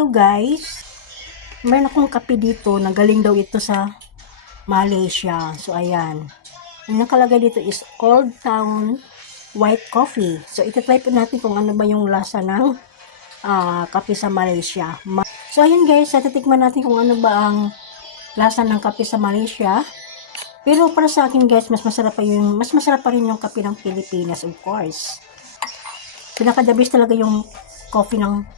Hello guys, meron akong kape dito na galing daw ito sa Malaysia. So ayan, ang nakalagay dito is Old Town White Coffee. So ito-try po natin kung ano ba yung lasa ng kape sa Malaysia. So ayun guys, titikman natin kung ano ba ang lasa ng kape sa Malaysia. Pero para sa akin guys, mas masarap pa rin yung kape ng Pilipinas, of course. Pinaka-the best talaga yung coffee ng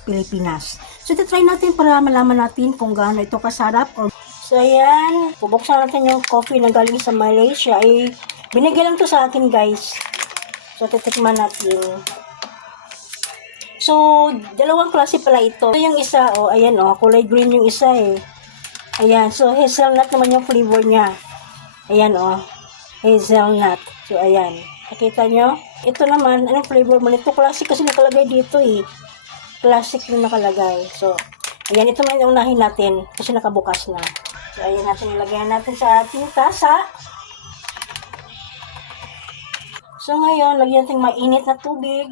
Pilipinas. So, ito-try natin para malaman natin kung gaano ito kasarap. So, ayan. Bubuksan natin yung coffee na galing sa Malaysia. Binigay lang to sa akin, guys. So, titikman natin. So, dalawang klase pala ito. So, yung isa, ayan, kulay green yung isa, Ayan. So, hazelnut naman yung flavor niya. Ayan, hazelnut. So, ayan. Nakita nyo? Ito naman, anong flavor mo? Ito classic kasi nakalagay dito, Classic yung nakalagay. So, ayan, ito na yung unahin natin kasi nakabukas na. So, ayan natin, ilagyan natin sa ating tasa. So, ngayon, lagyan natin mainit na tubig.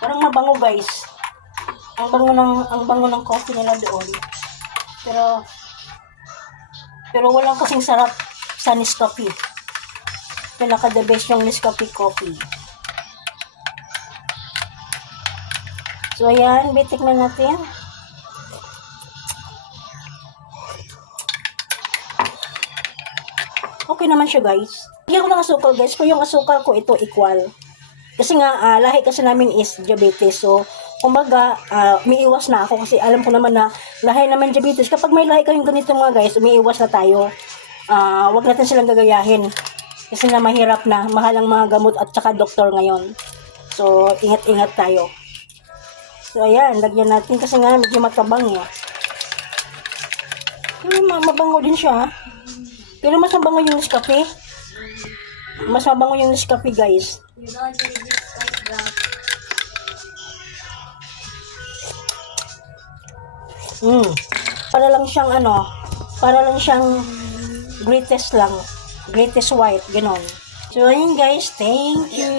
Parang mabango, guys. Ang bango ng coffee nila doon. Pero walang kasing sarap sa Nescafe. Pinaka-the best yung Nescafe coffee. So, ayan. Bitikman natin. Okay naman siya, guys. Lagyan ko ng asukal, guys. Kung yung asukal ko, ito equal. Kasi nga, lahi kasi namin is diabetes. So, kumbaga, umiiwas na ako. Kasi alam ko naman na lahi naman diabetes. Kapag may lahi kayong ganito mga guys, umiiwas na tayo. Wag natin silang gagayahin. Kasi na mahirap na, mahal ang mga gamot at saka doktor ngayon. So, ingat-ingat tayo. So, ayan, lagyan natin kasi nga medyo matabang mabango din siya. Pero mas mabango yung Nescafe. Mas mabango yung Nescafe, guys. Para lang siyang greatest white, ganon. So, ayun guys, thank you.